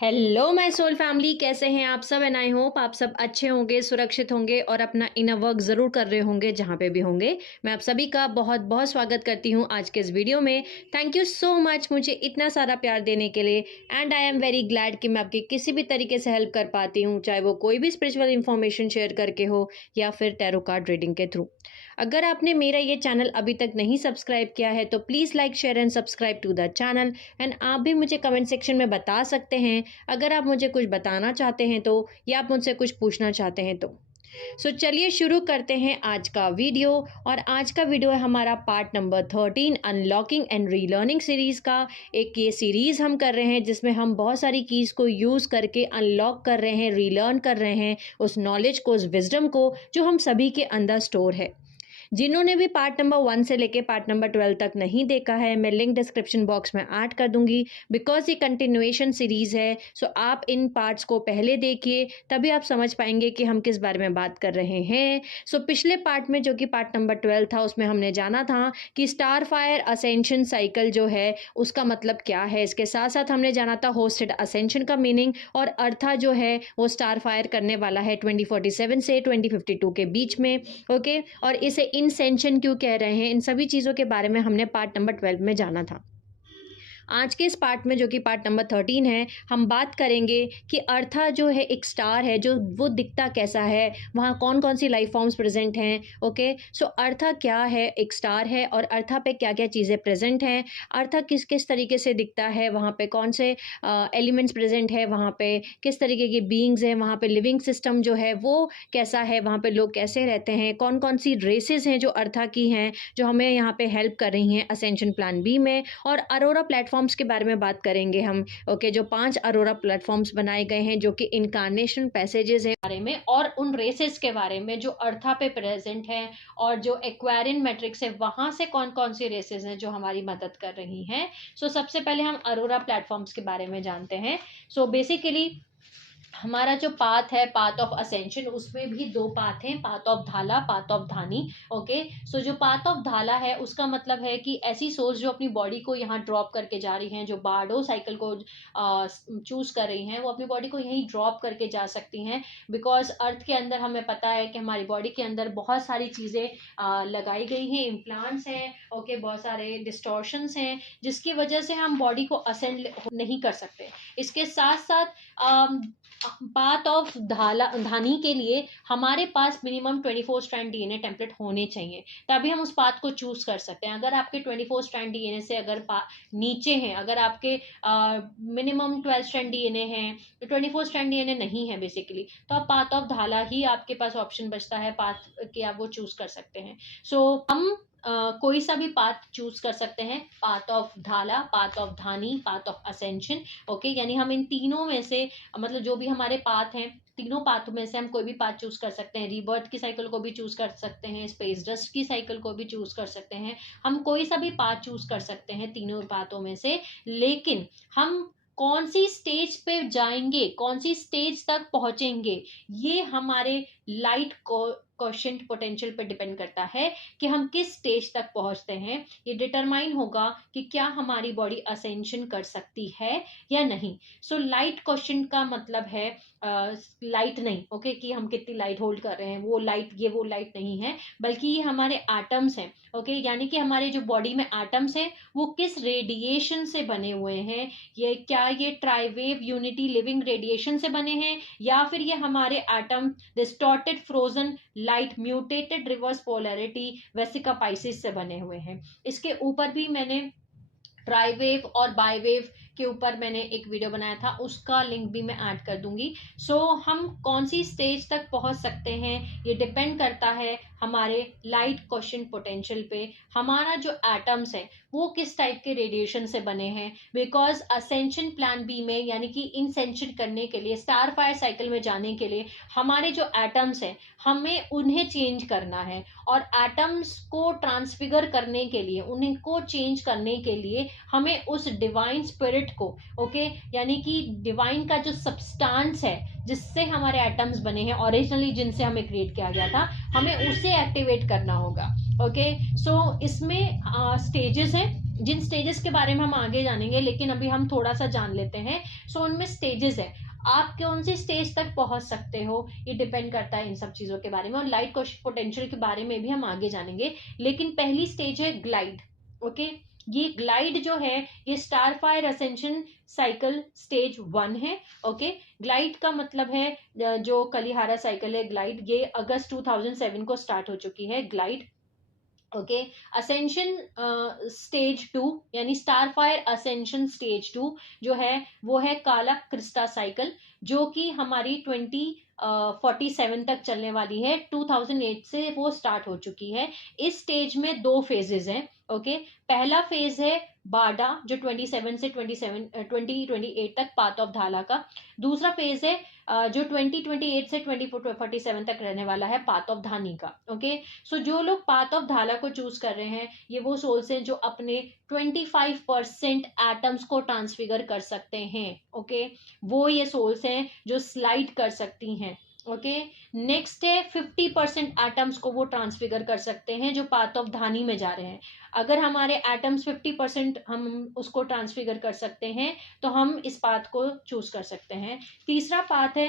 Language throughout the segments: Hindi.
हेलो माय सोल फैमिली, कैसे हैं आप सब? एंड आई होप आप सब अच्छे होंगे, सुरक्षित होंगे और अपना इनर वर्क ज़रूर कर रहे होंगे जहाँ पे भी होंगे। मैं आप सभी का बहुत बहुत स्वागत करती हूँ आज के इस वीडियो में। थैंक यू सो मच मुझे इतना सारा प्यार देने के लिए। And I am very glad कि मैं आपकी किसी भी तरीके से हेल्प कर पाती हूँ, चाहे वो कोई भी स्पिरिचुअल इन्फॉर्मेशन शेयर करके हो या फिर टैरो कार्ड रीडिंग के थ्रू। अगर आपने मेरा ये चैनल अभी तक नहीं सब्सक्राइब किया है तो please like, share and subscribe to the channel. And आप भी मुझे कमेंट सेक्शन में बता सकते हैं अगर आप मुझे कुछ बताना चाहते हैं तो, या आप मुझसे कुछ पूछना चाहते हैं तो। चलिए शुरू करते हैं आज का वीडियो। और आज का वीडियो है हमारा part number 13 unlocking and relearning series का। एक ये सीरीज़ हम कर रहे हैं जिसमें हम बहुत सारी कीज़ को यूज़ करके अनलॉक कर रहे हैं, रीलर्न कर रहे हैं उस नॉलेज को, उस विजडम को जो हम सभी के अंदर स्टोर है। जिन्होंने भी पार्ट नंबर 1 से लेके पार्ट नंबर 12 तक नहीं देखा है, मैं लिंक डिस्क्रिप्शन बॉक्स में ऐड कर दूंगी। बिकॉज ये कंटिन्यूएशन सीरीज़ है, सो आप इन पार्ट्स को पहले देखिए, तभी आप समझ पाएंगे कि हम किस बारे में बात कर रहे हैं। पिछले पार्ट में, जो कि पार्ट नंबर 12 था, उसमें हमने जाना था कि स्टार फायर असेंशन साइकिल जो है उसका मतलब क्या है। इसके साथ साथ हमने जाना था होस्टेड असेंशन का मीनिंग, और अर्था जो है वो स्टार फायर करने वाला है 2047 से 2052 के बीच में। ओके, और इसे इनसेंशन क्यों कह रहे हैं, इन सभी चीज़ों के बारे में हमने पार्ट नंबर 12 में जाना था। आज के इस पार्ट में, जो कि पार्ट नंबर 13 है, हम बात करेंगे कि अर्था जो है एक स्टार है, जो वो दिखता कैसा है, वहाँ कौन कौन सी लाइफ फॉर्म्स प्रेजेंट हैं। ओके, अर्था क्या है, एक स्टार है, और अर्था पे क्या क्या चीज़ें प्रेजेंट हैं, अर्था किस किस तरीके से दिखता है, वहाँ पे कौन से एलिमेंट्स प्रेजेंट है, वहाँ पे किस तरीके की बींग्स हैं, वहाँ पे लिविंग सिस्टम जो है वो कैसा है, वहाँ पे लोग कैसे रहते हैं, कौन कौन सी रेसेस हैं जो अर्था की हैं, जो हमें यहाँ पे हेल्प कर रही हैं असेंशन प्लान बी में। और अरोरा प्लेटफॉर्म्स के बारे में बात करेंगे हम। ओके, जो 5 अरोरा प्लेटफॉर्म्स बनाए गए हैं, जो कि इनकार्नेशन पैसेजेस है बारे में, और उन रेसेस के बारे में जो अर्था पे प्रेजेंट है, और जो एक्वायरियन मैट्रिक्स है वहां से कौन कौन सी रेसेस हैं जो हमारी मदद कर रही हैं। सबसे पहले हम अरोरा प्लेटफॉर्म्स के बारे में जानते हैं। बेसिकली हमारा जो पाथ है, पाथ ऑफ असेंशन, उसमें भी 2 पाथ हैं, पाथ ऑफ धाला, पाथ ऑफ धानी। ओके, जो पाथ ऑफ धाला है उसका मतलब है कि ऐसी सोल्स जो अपनी बॉडी को यहाँ ड्रॉप करके जा रही हैं, जो बार्डो साइकिल को चूज कर रही हैं, वो अपनी बॉडी को यहीं ड्रॉप करके जा सकती हैं। बिकॉज अर्थ के अंदर हमें पता है कि हमारी बॉडी के अंदर बहुत सारी चीज़ें लगाई गई हैं, इम्प्लांट्स हैं, ओके, बहुत सारे डिस्टॉर्शंस हैं, जिसकी वजह से हम बॉडी को असेंड नहीं कर सकते। इसके साथ साथ पाथ ऑफ धानी के लिए हमारे पास मिनिमम 24 स्ट्रैंड डीएनए टेम्पलेट होने चाहिए, तभी हम उस पाथ को चूज कर सकते हैं। अगर आपके 24 स्ट्रैंड डीएनए से अगर नीचे हैं, अगर आपके मिनिमम 12 स्ट्रैंड डीएनए हैं, तो 24 स्ट्रैंड डीएनए नहीं है बेसिकली, तो आप पाथ ऑफ धाला ही आपके पास ऑप्शन बचता है पाथ के, आप वो चूज कर सकते हैं। हम कोई सा भी पाथ चूज कर सकते हैं, पाथ ऑफ धाला, पाथ ऑफ धानी, पाथ ऑफ असेंशन। ओके, यानी हम इन तीनों में से, मतलब जो भी हमारे पाथ हैं, तीनों पाथों में से हम कोई भी पाथ चूज कर सकते हैं। रीबर्थ की साइकिल को भी चूज कर सकते हैं, स्पेस डस्ट की साइकिल को भी चूज कर सकते हैं, हम कोई सा भी पाथ चूज कर सकते हैं तीनों पाथों में से। लेकिन हम कौन सी स्टेज पे जाएंगे, कौन सी स्टेज तक पहुंचेंगे, ये हमारे लाइट क्वेश्चन पोटेंशियल पे डिपेंड करता है कि हम किस स्टेज तक पहुंचते हैं। ये डिटरमाइन होगा कि क्या हमारी बॉडी असेंशन कर सकती है या नहीं। लाइट क्वेश्चन का मतलब है लाइट नहीं, ओके, कि हम कितनी लाइट होल्ड कर रहे हैं, वो लाइट, ये वो लाइट नहीं है, बल्कि ये हमारे एटम्स हैं। ओके, यानी कि हमारे जो बॉडी में एटम्स हैं वो किस रेडिएशन से बने हुए हैं, ये क्या ये ट्राइवेव यूनिटी लिविंग रेडिएशन से बने हैं, या फिर ये हमारे atom distorted frozen light mutated reverse polarity वेसिका Pisces से बने हुए हैं। इसके ऊपर भी मैंने ट्राइवेव और बाइवेव के ऊपर मैंने एक वीडियो बनाया था, उसका लिंक भी मैं ऐड कर दूंगी। हम कौन सी स्टेज तक पहुंच सकते हैं, ये डिपेंड करता है हमारे लाइट क्वेश्चन पोटेंशियल पे, हमारा जो एटम्स है वो किस टाइप के रेडिएशन से बने हैं। बिकॉज असेंशन प्लान बी में, यानी कि इनसेंशन करने के लिए, स्टार फायर साइकिल में जाने के लिए, हमारे जो एटम्स हैं हमें उन्हें चेंज करना है, और एटम्स को ट्रांसफिगर करने के लिए, उन्हें को चेंज करने के लिए हमें उस डिवाइन स्पिरिट को, ओके, यानी कि डिवाइन का जो सब्सटेंस है जिससे हमारे एटम्स बने हैं ओरिजिनली, जिनसे हमें क्रिएट किया गया था, हमें उसे एक्टिवेट करना होगा। ओके, इसमें स्टेजेस हैं। जिन स्टेजेस के बारे में हम आगे जानेंगे, लेकिन अभी हम थोड़ा सा जान लेते हैं। सो उनमें स्टेजेस है, आप कौन सी स्टेज तक पहुंच सकते हो, ये डिपेंड करता है इन सब चीजों के बारे में। और लाइट पोटेंशियल के बारे में भी हम आगे जानेंगे, लेकिन पहली स्टेज है ग्लाइड। ओके, ये ग्लाइड जो है ये star fire ascension cycle stage 1 है। ओके, ग्लाइड का मतलब है जो कलिहारा साइकिल है ग्लाइड, ये अगस्त 2007 को स्टार्ट हो चुकी है ग्लाइड। ओके, असेंशन स्टेज 2 यानी स्टार फायर असेंशन स्टेज 2 जो है वो है काला क्रिस्टा साइकिल, जो कि हमारी 2047 तक चलने वाली है। 2008 से वो स्टार्ट हो चुकी है। इस स्टेज में 2 फेजेस हैं। ओके, पहला फेज है बाडा जो 27 से 2028 तक पाथ ऑफ धाला का। दूसरा फेज है जो 2028 से 2047 तक रहने वाला है पाथ ऑफ धानी का। ओके, सो जो लोग पाथ ऑफ धाला को चूज कर रहे हैं ये वो सोल्स हैं जो अपने 25% एटम्स को ट्रांसफिगर कर सकते हैं। ओके, वो ये सोल्स हैं जो स्लाइड कर सकती हैं। ओके, नेक्स्ट है 50% एटम्स को वो ट्रांसफिगर कर सकते हैं जो पाथ ऑफ धानी में जा रहे हैं। अगर हमारे एटम्स 50% हम उसको ट्रांसफिगर कर सकते हैं तो हम इस पाथ को चूज कर सकते हैं। तीसरा पाथ है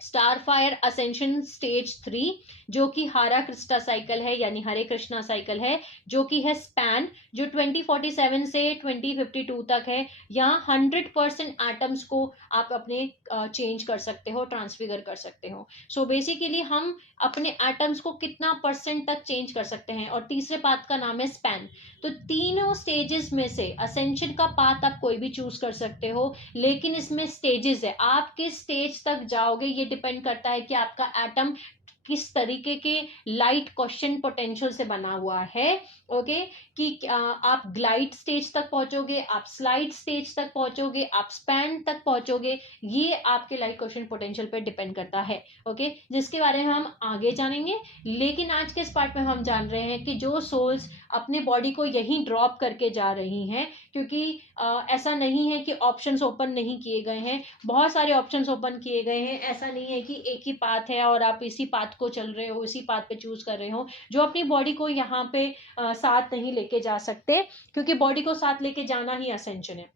स्टार फायर असेंशन स्टेज 3 जो कि हारा क्रिस्टा साइकिल है यानी हरे कृष्णा साइकिल है, जो कि है स्पैन जो 2047 से 2052 तक है। यहाँ 100% एटम्स को आप अपने चेंज कर सकते हो, ट्रांसफिगर कर सकते हो। सो बेसिकली हम अपने एटम्स को कितना परसेंट तक चेंज कर सकते हैं। और तीसरे पाथ का नाम है स्पैन। तो तीनों स्टेजेस में से असेंशन का पाथ आप कोई भी चूज कर सकते हो, लेकिन इसमें स्टेजेस है, आप किस स्टेज तक जाओगे ये डिपेंड करता है कि आपका एटम किस तरीके के लाइट क्वेश्चन पोटेंशियल से बना हुआ है। ओके, कि आप ग्लाइड स्टेज तक पहुंचोगे, आप स्लाइड स्टेज तक पहुंचोगे, आप स्पैन तक पहुंचोगे, ये आपके लाइट क्वेश्चन पोटेंशियल पे डिपेंड करता है। ओके, जिसके बारे में हम आगे जानेंगे, लेकिन आज के इस पार्ट में हम जान रहे हैं कि जो सोल्स अपने बॉडी को यहीं ड्रॉप करके जा रही हैं, क्योंकि ऐसा नहीं है कि ऑप्शंस ओपन नहीं किए गए हैं, बहुत सारे ऑप्शंस ओपन किए गए हैं। ऐसा नहीं है कि एक ही पाथ है और आप इसी पाथ को चल रहे हो, इसी पाथ पे चूज कर रहे हो। जो अपनी बॉडी को यहाँ पे साथ नहीं लेके जा सकते, क्योंकि बॉडी को साथ लेके जाना ही असेंशन है।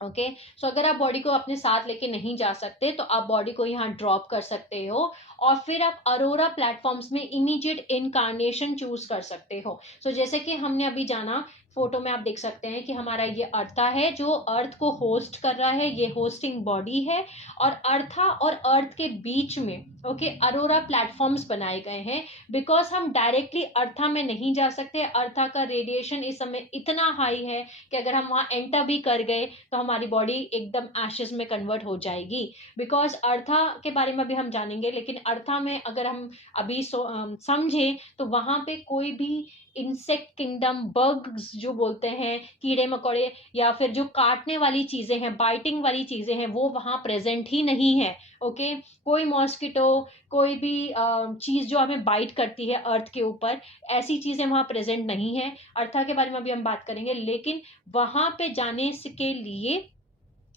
ओके, सो अगर आप बॉडी को अपने साथ लेके नहीं जा सकते तो आप बॉडी को यहाँ ड्रॉप कर सकते हो और फिर आप अरोरा प्लेटफॉर्म्स में इमीडिएट इनकार्नेशन चूज कर सकते हो। सो जैसे कि हमने अभी जाना, फोटो में आप देख सकते हैं कि हमारा ये अर्था है जो अर्थ को होस्ट कर रहा है, ये होस्टिंग बॉडी है। और अर्था और अर्थ के बीच में ओके अरोरा प्लेटफॉर्म्स बनाए गए हैं, बिकॉज हम डायरेक्टली अर्था में नहीं जा सकते। अर्था का रेडिएशन इस समय इतना हाई है कि अगर हम वहां एंटर भी कर गए तो हमारी बॉडी एकदम एशेस में कन्वर्ट हो जाएगी। बिकॉज अर्था के बारे में भी हम जानेंगे, लेकिन अर्था में अगर हम अभी समझें तो वहां पे कोई भी इंसेक्ट किंगडम, बग्स जो बोलते हैं, कीड़े मकोड़े या फिर जो काटने वाली चीजें हैं, बाइटिंग वाली चीजें हैं, वो वहां प्रेजेंट ही नहीं है। ओके, कोई मॉस्किटो, कोई भी चीज जो हमें बाइट करती है अर्थ के ऊपर, ऐसी चीजें वहां प्रेजेंट नहीं है। अर्था के बारे में भी हम बात करेंगे, लेकिन वहां पे जाने के लिए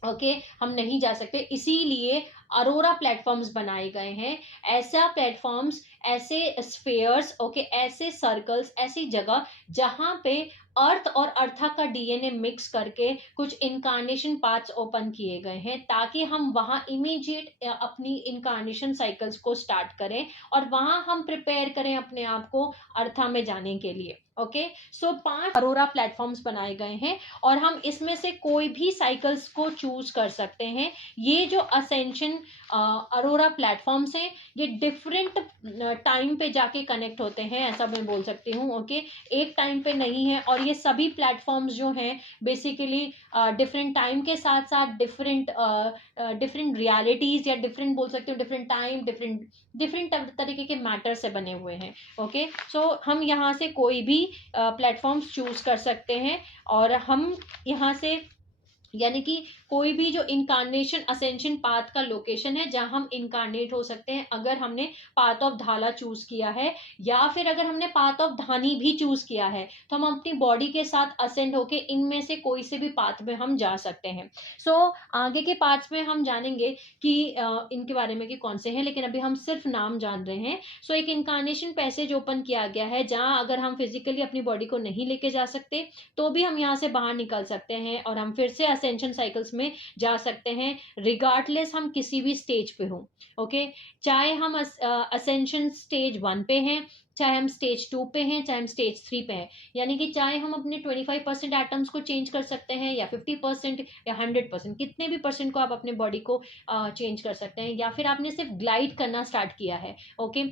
ओके हम नहीं जा सकते, इसीलिए अरोरा प्लेटफॉर्म्स बनाए गए हैं। ऐसा प्लेटफॉर्म्स, ऐसे स्फेयर्स, ओके ऐसे सर्कल्स, ऐसी जगह जहां पे अर्थ और अर्था का डीएनए मिक्स करके कुछ इनकारनेशन पाथ्स ओपन किए गए हैं, ताकि हम वहां इमीडिएट अपनी इनकारनेशन साइकिल्स को स्टार्ट करें और वहां हम प्रिपेयर करें अपने आप को अर्था में जाने के लिए। ओके, सो 5 अरोरा प्लेटफॉर्म्स बनाए गए हैं और हम इसमें से कोई भी साइकिल्स को चूज कर सकते हैं। ये जो असेंशन अरोरा प्लेटफॉर्म्स हैं ये डिफरेंट टाइम पे जाके कनेक्ट होते हैं, ऐसा मैं बोल सकती हूँ। ओके, एक टाइम पे नहीं है, और ये सभी प्लेटफॉर्म्स जो हैं बेसिकली डिफरेंट टाइम के साथ साथ डिफरेंट रियलिटीज या डिफरेंट बोल सकते हो, डिफरेंट टाइम, डिफरेंट तरीके के मैटर से बने हुए हैं। ओके, सो हम यहाँ से कोई भी प्लेटफॉर्म्स चूज कर सकते हैं और हम यहाँ से यानी कि कोई भी जो इनकारनेशन असेंशन पाथ का लोकेशन है जहां हम इनकारनेट हो सकते हैं, अगर हमने पाथ ऑफ धाला चूज किया है, या फिर अगर हमने पाथ ऑफ धानी भी चूज किया है, तो हम अपनी बॉडी के साथ असेंड होके इनमें से कोई से भी पाथ में हम जा सकते हैं। आगे के पार्ट्स में हम जानेंगे कि इनके बारे में कि कौन से हैं, लेकिन अभी हम सिर्फ नाम जान रहे हैं। एक इनकारनेशन पैसेज ओपन किया गया है जहां अगर हम फिजिकली अपनी बॉडी को नहीं लेके जा सकते तो भी हम यहाँ से बाहर निकल सकते हैं और हम फिर से असेंशन साइकिल्स में जा सकते हैं, रिगार्डलेस हम किसी भी स्टेज पे हो। ओके, चाहे हम असेंशन स्टेज 1 पे हैं, चाहे हम स्टेज 2 पे हैं, चाहे हम स्टेज 3 पे हैं, यानी कि चाहे हम अपने 25% एटम्स को चेंज कर सकते हैं या 50% या 100%, कितने भी परसेंट को आप अपने बॉडी को चेंज कर सकते हैं, या फिर आपने सिर्फ ग्लाइड करना स्टार्ट किया है, ओके,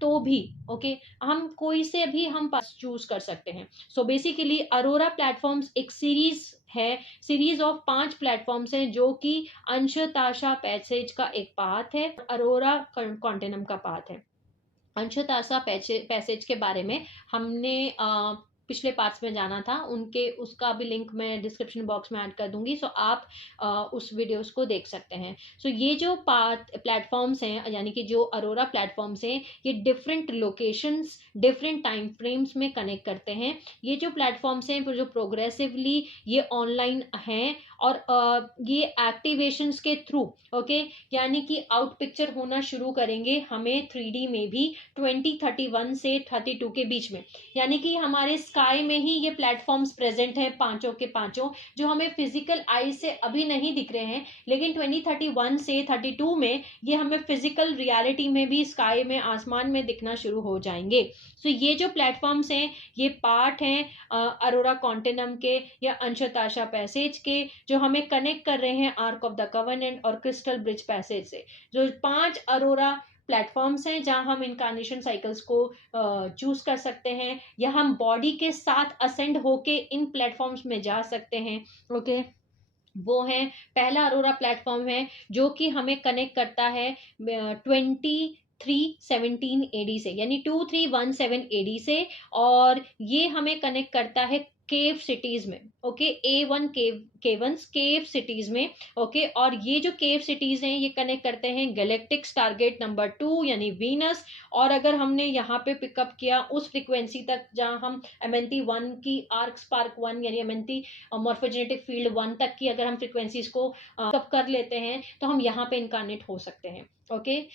तो भी ओके, हम कोई से भी हम चूज कर सकते हैं। बेसिकली अरोरा प्लेटफॉर्म्स एक सीरीज ऑफ 5 प्लेटफॉर्म्स हैं जो कि अंशताशा पैसेज का एक पाथ है, अरोरा कॉन्टिनम का पाथ है। अंशताशा पैसेज के बारे में हमने पिछले पार्ट्स में जाना था, उसका भी लिंक मैं डिस्क्रिप्शन बॉक्स में ऐड कर दूंगी, आप उस वीडियोस को देख सकते हैं। ये जो प्लेटफॉर्म्स हैं, यानी कि जो अरोरा प्लेटफॉर्म्स हैं, ये different locations different time frames में कनेक्ट करते हैं। ये जो प्लेटफॉर्म्स हैं जो प्रोग्रेसिवली ये ऑनलाइन हैं और ये एक्टिवेशंस के थ्रू ओके, यानी कि आउट पिक्चर होना शुरू करेंगे हमें 3D में भी 2031 से 32 के बीच में, यानी कि हमारे स्काई में ही ये प्लेटफॉर्म्स प्रेजेंट है, पांचों के पांचों, जो हमें फिजिकल आई से अभी नहीं दिख रहे हैं, लेकिन 2031 से 32 में ये हमें फिजिकल रियलिटी में भी स्काई में, आसमान में दिखना शुरू हो जाएंगे। ये जो प्लेटफॉर्म्स हैं ये पार्ट हैं अरोरा कॉन्टिनम के या अंशताशा पैसेज के, जो हमें कनेक्ट कर रहे हैं आर्क ऑफ द कवर्नेंट और क्रिस्टल ब्रिज पैसेज से। जो 5 अरोरा प्लेटफॉर्म्स हैं जहां हम इनकारनेशन साइकिल्स को चूज कर सकते हैं, या हम बॉडी के साथ असेंड होके इन प्लेटफॉर्म्स में जा सकते हैं। ओके, वो है पहला अरोरा प्लेटफॉर्म है जो कि हमें कनेक्ट करता है 2317 एडी से, यानी 2317 एडी से, और ये हमें कनेक्ट करता है केव सिटीज में। ओके, A1 केव सिटीज में। ओके, और ये जो केव सिटीज हैं ये कनेक्ट करते हैं गैलेक्टिक स्टारगेट नंबर 2 यानी वीनस, और अगर हमने यहाँ पे पिकअप किया उस फ्रीक्वेंसी तक जहां हम MNT 1 की आर्क स्पार्क 1 यानी MNT मॉर्फोजेनेटिक फील्ड 1 तक की अगर हम फ्रीक्वेंसीज को पिकअप कर लेते हैं तो हम यहाँ पे इनकारनेट हो सकते हैं। ओके,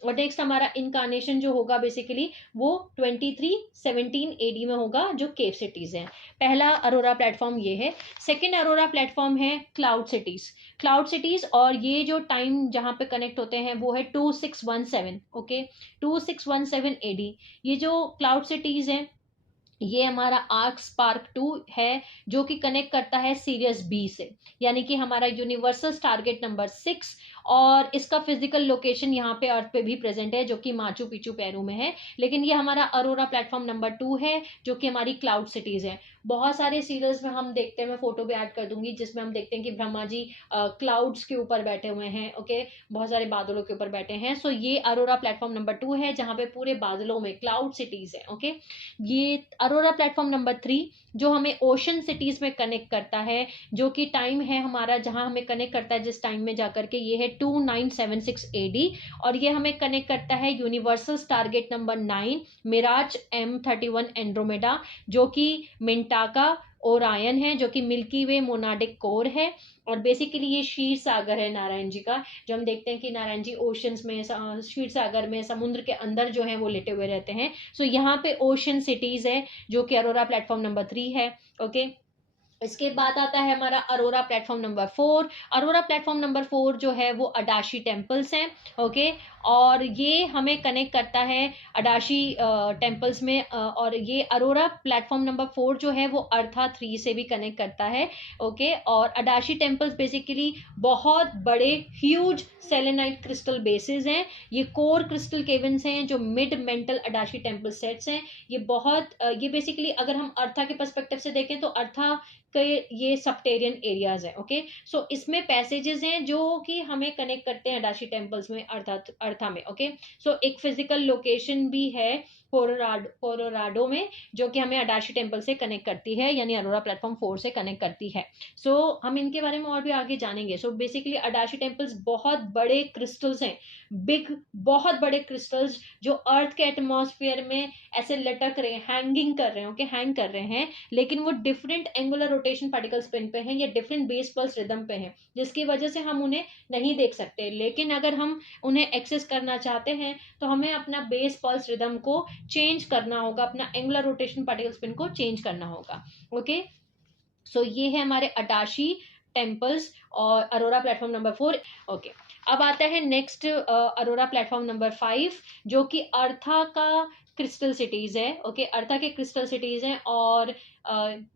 नेक्स्ट हमारा इनकारनेशन जो होगा बेसिकली वो 2317 AD में होगा, जो केव सिटीज हैं। पहला अरोरा प्लेटफॉर्म ये है। सेकंड अरोरा प्लेटफॉर्म है क्लाउड सिटीज, और ये जो टाइम जहां पे कनेक्ट होते हैं वो है 2617। Okay, 2617 AD। ये जो क्लाउड सिटीज हैं ये हमारा आर्क स्पार्क 2 है जो कि कनेक्ट करता है सीरियस बी से, यानी कि हमारा यूनिवर्सल टारगेट नंबर 6, और इसका फिजिकल लोकेशन यहाँ पे अर्थ पे भी प्रेजेंट है जो कि माचू पिचू पेरू में है, लेकिन ये हमारा अरोरा प्लेटफॉर्म नंबर 2 है जो कि हमारी क्लाउड सिटीज है। बहुत सारे सीरियल्स में हम देखते हैं, मैं फोटो भी ऐड कर दूंगी, जिसमें हम देखते हैं कि ब्रह्मा जी क्लाउड्स के ऊपर बैठे हुए हैं। ओके, बहुत सारे बादलों के ऊपर बैठे हैं। ये अरोरा प्लेटफॉर्म नंबर 2 है जहां पे पूरे बादलों में क्लाउड सिटीज है। ओके, ये अरोरा प्लेटफॉर्म नंबर 3 जो हमें ओशन सिटीज में कनेक्ट करता है, जो कि टाइम है हमारा जहां हमें कनेक्ट करता है जिस टाइम में जाकर के, ये है 2976 AD, और ये हमें कनेक्ट करता है यूनिवर्सल टारगेट नंबर 9 मिराज M31 एंड्रोमेडा, जो कि मिंटाका ओरायन है, जो कि मिल्की वे मोनाडिक कोर है, और बेसिकली ये क्षीर सागर है नारायण जी का, जो हम देखते हैं कि नारायण जी ओशंस में, क्षीर सागर में, समुद्र के अंदर जो है वो लेटे हुए रहते हैं। यहाँ पे ओशन सिटीज है जो कि अरोरा प्लेटफॉर्म नंबर 3 है। ओके, इसके बाद आता है हमारा Arora platform number 4। Arora platform number 4 जो है वो अडाशी टेम्पल्स हैं। ओके, और ये हमें कनेक्ट करता है अडाशी टेम्पल्स में, और ये अरोरा प्लेटफॉर्म नंबर 4 जो है वो अर्था 3 से भी कनेक्ट करता है। ओके, और अडाशी टेम्पल्स बेसिकली बहुत बड़े ह्यूज सेलेनाइट क्रिस्टल बेसेस हैं। ये कोर क्रिस्टल केविन्स हैं जो मिड मेंटल अडाशी टेम्पल सेट्स हैं। ये बेसिकली अगर हम अर्था के पर्सपेक्टिव से देखें तो अर्था के ये सबटेरियन एरियाज हैं। ओके, सो इसमें पैसेजेस हैं जो कि हमें कनेक्ट करते हैं अडाशी टेम्पल्स में, अर्थात अर्था में। ओके, सो एक फिजिकल लोकेशन भी है कोलोराडो में, जो कि हमें अडाशी टेम्पल से कनेक्ट करती है, यानी अरोरा प्लेटफॉर्म 4 से कनेक्ट करती है। सो हम इनके बारे में और भी आगे जानेंगे। सो बेसिकली अडाशी टेम्पल्स बहुत बड़े क्रिस्टल्स हैं, बिग, बहुत बड़े क्रिस्टल्स जो अर्थ के एटमॉस्फेयर में ऐसे लटक रहे हैं, हैंगिंग कर रहे हैं। ओके, हैंग कर रहे हैं, लेकिन वो different angular rotation particle spin पे हैं या डिफरेंट बेस पल्स रिदम पे हैं, जिसकी वजह से हम उन्हें नहीं देख सकते। लेकिन अगर हम उन्हें एक्सेस करना चाहते हैं तो हमें अपना बेस पल्स रिदम को चेंज करना होगा, अपना एंगुलर रोटेशन पार्टिकल स्पिन को चेंज करना होगा। ओके, सो ये है हमारे अडाशी टेम्पल्स और अरोरा प्लेटफॉर्म नंबर 4। ओके, अब आता है नेक्स्ट अरोरा प्लेटफॉर्म नंबर 5, जो कि अर्था का क्रिस्टल सिटीज है। ओके, अर्था के क्रिस्टल सिटीज हैं, और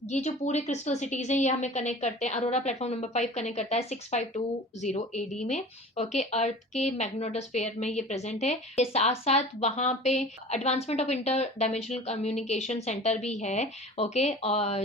ये जो पूरे क्रिस्टल सिटीज हैं ये हमें कनेक्ट करते हैं। अरोरा प्लेटफॉर्म नंबर 5 कनेक्ट करता है 6520 एडी में। ओके, अर्थ के मैग्नेटोस्फेयर में ये प्रेजेंट है। के साथ साथ वहां पे advancement of inter dimensional communication centre भी है। ओके,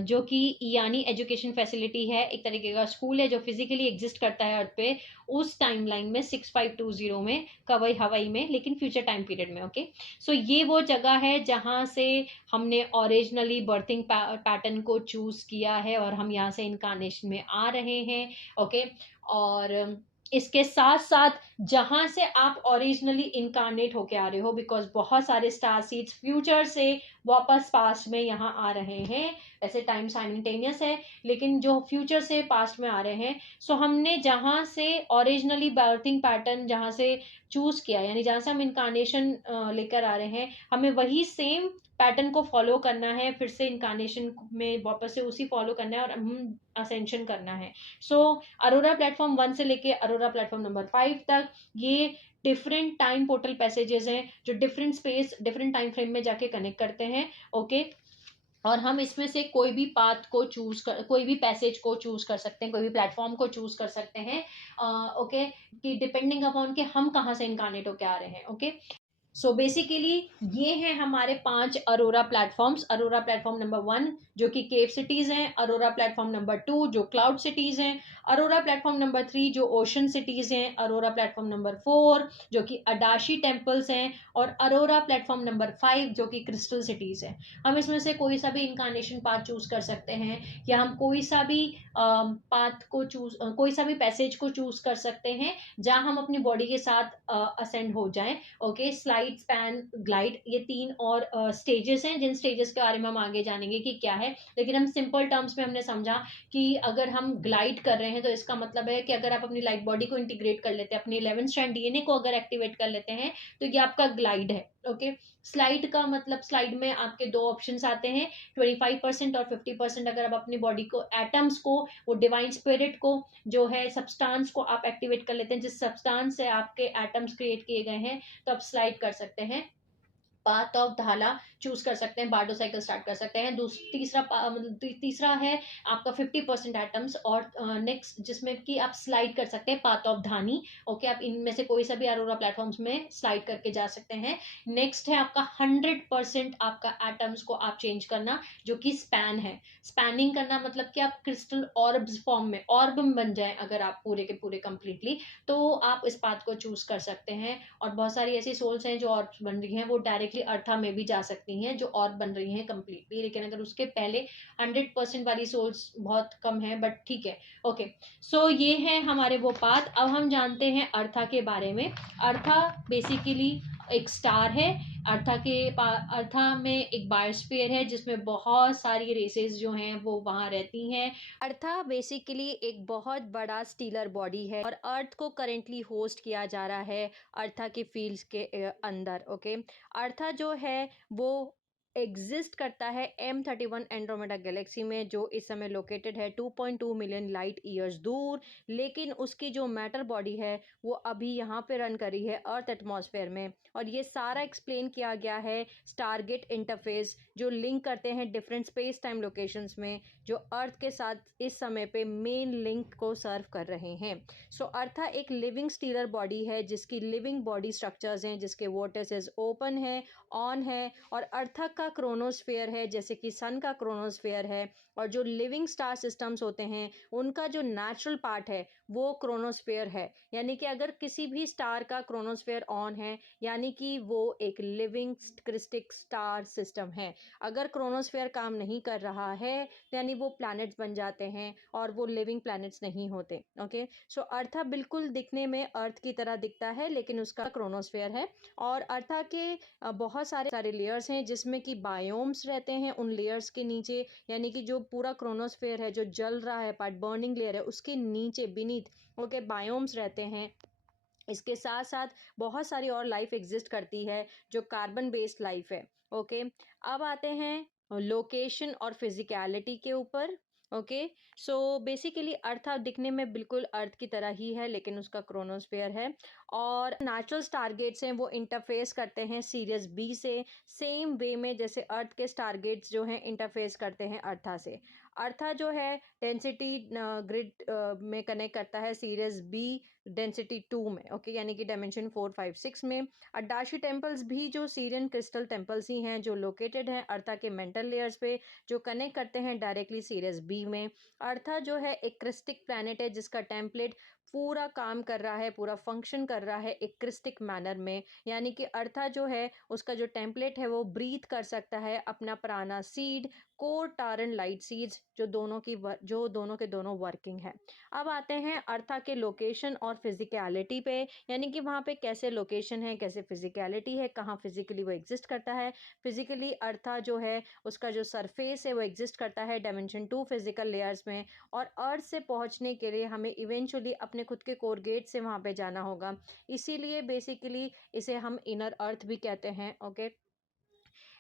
जो कि यानी एजुकेशन फैसिलिटी है, एक तरीके का स्कूल है जो फिजिकली एग्जिस्ट करता है अर्थ पे उस टाइमलाइन में 6520 में, कवई हवाई में, लेकिन फ्यूचर टाइम पीरियड में। ओके, सो ये वो जगह है जहां से हमने ओरिजिनली बर्थिंग पैटर्न को चूज किया है और हम यहाँ से इनकारनेशन में आ रहे हैं। ओके, और इसके साथ साथ जहां से आप ओरिजिनली इनकारनेट होके आ रहे हो, बिकॉज बहुत सारे स्टार सीड्स फ्यूचर से वापस पास्ट में यहाँ आ रहे हैं। वैसे टाइम साइमल्टेनियस है, लेकिन जो फ्यूचर से पास्ट में आ रहे हैं, सो हमने जहां से ओरिजिनली बर्थिंग पैटर्न जहां से चूज किया, यानी जहां से हम इनकारनेशन लेकर आ रहे हैं, हमें वही सेम पैटर्न को फॉलो करना है, फिर से इनकारनेशन में वापस से उसी फॉलो करना है और हम असेंशन करना है। सो अरोरा प्लेटफॉर्म 1 से लेके अरोरा प्लेटफॉर्म नंबर 5 तक ये डिफरेंट टाइम पोर्टल पैसेजेस हैं जो different space, different time frame में जाके कनेक्ट करते हैं। ओके, और हम इसमें से कोई भी पाथ को चूज कर, कोई भी पैसेज को चूज कर सकते हैं, कोई भी प्लेटफॉर्म को चूज कर सकते हैं। ओके, कि डिपेंडिंग अपॉन के हम कहाँ से इनकारनेट होके आ रहे हैं। ओके, सो बेसिकली ये हैं हमारे 5 Arora platforms. Arora platform number 1 जो कि केव सिटीज हैं, अरोरा प्लेटफॉर्म नंबर 2 जो क्लाउड सिटीज हैं, अरोरा प्लेटफॉर्म नंबर 3 जो ओशन सिटीज हैं, अरोरा प्लेटफॉर्म नंबर 4 जो कि अडाशी टेम्पल्स हैं, और अरोरा प्लेटफॉर्म नंबर 5 जो कि क्रिस्टल सिटीज हैं। हम इसमें से कोई सा भी इनकारनेशन पाथ चूज कर सकते हैं, या हम कोई सा भी पाथ को चूज, कोई सा भी पैसेज को चूज कर सकते हैं जहां हम अपनी बॉडी के साथ असेंड हो जाएं। ओके, स्लाइड, स्पैन, ग्लाइड, ये 3 और स्टेजेस हैं, जिन स्टेजेस के बारे में हम आगे जानेंगे कि क्या है। लेकिन हम सिंपल टर्म्स में हमने समझा कि अगर हम ग्लाइड कर रहे हैं तो इसका मतलब है कि अगर आप अपनी लाइट बॉडी को इंटीग्रेट कर लेते हैं, अपनी 11 स्ट्रैंड डीएनए को अगर एक्टिवेट कर लेते हैं, तो ये आपका ग्लाइड है। ओके, स्लाइड का मतलब, स्लाइड में आपके 2 ऑप्शंस आते हैं, 25% और 50%। अगर आप अपनी बॉडी को, एटम्स को, वो डिवाइन स्पिरिट को, जो है सब्सटेंस को आप एक्टिवेट कर लेते हैं, जिस सब्सटेंस से आपके एटम्स क्रिएट किए गए हैं, तो आप स्लाइड कर सकते हैं। पाथ ऑफ धाला चूज कर सकते हैं, बार्डो साइकिल स्टार्ट कर सकते हैं। तीसरा है आपका 50% एटम्स, और नेक्स्ट जिसमें कि आप स्लाइड कर सकते हैं, पाथ ऑफ धानी। ओके, आप इनमें से कोई सा भी अरोरा प्लेटफॉर्म्स में स्लाइड करके जा सकते हैं। नेक्स्ट है आपका 100% आपका एटम्स को आप चेंज करना, जो कि स्पैन है। स्पैनिंग करना मतलब कि आप क्रिस्टल ऑर्ब्स फॉर्म में, ऑर्ब बन जाए अगर आप पूरे के पूरे कंप्लीटली, तो आप इस पाथ को चूज कर सकते हैं। और बहुत सारी ऐसी सोल्स हैं जो ऑर्ब्स बन रही हैं, वो डायरेक्टली अर्था में भी जा सकती हैं, जो और बन रही हैं कंप्लीटली। लेकिन अगर उसके पहले 100% वाली सोल्स बहुत कम है, बट ठीक है। ओके, सो ये है हमारे वो पाथ। अब हम जानते हैं अर्था के बारे में। अर्था बेसिकली एक स्टार है। अर्था में एक बायोस्फीयर है जिसमें बहुत सारी रेसेस जो हैं वो वहां रहती हैं। अर्था बेसिकली एक बहुत बड़ा स्टीलर बॉडी है, और अर्थ को करेंटली होस्ट किया जा रहा है अर्था के फील्ड्स के अंदर। ओके, अर्था जो है वो एग्जिस्ट करता है M31 एंड्रोमेडा गैलेक्सी में, जो इस समय लोकेटेड है 2.2 मिलियन लाइट ईयर्स दूर। लेकिन उसकी जो मैटर बॉडी है वो अभी यहाँ पे रन करी है अर्थ एटमॉस्फेयर में, और ये सारा एक्सप्लेन किया गया है स्टारगेट इंटरफेस, जो लिंक करते हैं डिफरेंट स्पेस टाइम लोकेशंस में, जो अर्थ के साथ इस समय पे मेन लिंक को सर्व कर रहे हैं। सो अर्था एक लिविंग स्टीलर बॉडी है जिसकी लिविंग बॉडी स्ट्रक्चर्स हैं, जिसके वोर्टिसेस ओपन है, ऑन है, और अर्था का का क्रोनोस्फेयर है, जैसे कि सन का क्रोनोस्फेयर है, और जो लिविंग स्टार सिस्टम्स होते हैं उनका जो नेचुरल पार्ट है वो क्रोनोस्फेयर है। यानी कि अगर किसी भी स्टार का क्रोनोस्फेयर ऑन है, यानी कि वो एक लिविंग क्रिस्टिक स्टार सिस्टम है। अगर क्रोनोस्फेयर काम नहीं कर रहा है यानी वो प्लैनेट्स बन जाते हैं और वो लिविंग प्लैनेट्स नहीं होते। ओके, सो अर्था बिल्कुल दिखने में अर्थ की तरह दिखता है, लेकिन उसका क्रोनोस्फेयर है। और अर्था के बहुत सारे सारे लेयर्स हैं, जिसमें कि बायोम्स रहते हैं उन लेयर्स के नीचे। यानी कि जो पूरा क्रोनोस्फेयर है, जो जल रहा है पार्ट, बर्निंग लेयर है, उसके नीचे बीनीथ ओके बायोम्स रहते हैं। इसके साथ साथ बहुत सारी और लाइफ एग्जिस्ट करती है जो कार्बन बेस्ड लाइफ है। ओके, अब आते हैं लोकेशन और फिजिकलिटी के ऊपर। ओके, सो बेसिकली अर्थ आप दिखने में बिल्कुल अर्थ की तरह ही है, लेकिन उसका क्रोनोस्फेयर है। और नेचुरल स्टारगेट्स हैं वो इंटरफेस करते हैं सीरियस बी से, सेम वे में जैसे अर्थ के स्टारगेट्स जो हैं इंटरफेस करते हैं अर्था से। अर्था जो है डेंसिटी ग्रिड में कनेक्ट करता है सीरियस बी डेंसिटी 2 में। ओके, यानी कि डायमेंशन 4, 5, 6 में। अडाशी टेम्पल्स भी जो सीरियन क्रिस्टल टेम्पल्स ही हैं, जो लोकेटेड हैं अर्था के मेंटल लेयर्स पे, जो कनेक्ट करते हैं डायरेक्टली सीरियस बी में। अर्था जो है एक क्रिस्टिक प्लैनेट है, जिसका टेम्पलेट पूरा काम कर रहा है, पूरा फंक्शन कर रहा है एक क्रिस्टिक मैनर में। यानी कि अर्था जो है उसका जो टेम्पलेट है वो ब्रीथ कर सकता है अपना प्राना सीड, कोर टारन लाइट सीड्स, जो दोनों के दोनों वर्किंग है। अब आते हैं अर्था के लोकेशन और फिजिकलिटी पे, यानी कि वहाँ पे कैसे लोकेशन है, कैसे फिजिकलिटी है, कहाँ फिजिकली वो एग्जिस्ट करता है। फिजिकली अर्था जो है उसका जो सरफेस है वो एग्जिस्ट करता है डायमेंशन 2 फिजिकल लेयर्स में। और अर्थ से पहुँचने के लिए हमें इवेंचुअली अपने खुद के कोर गेट से वहाँ पे जाना होगा। इसीलिए बेसिकली इसे हम इनर अर्थ भी कहते हैं। ओके,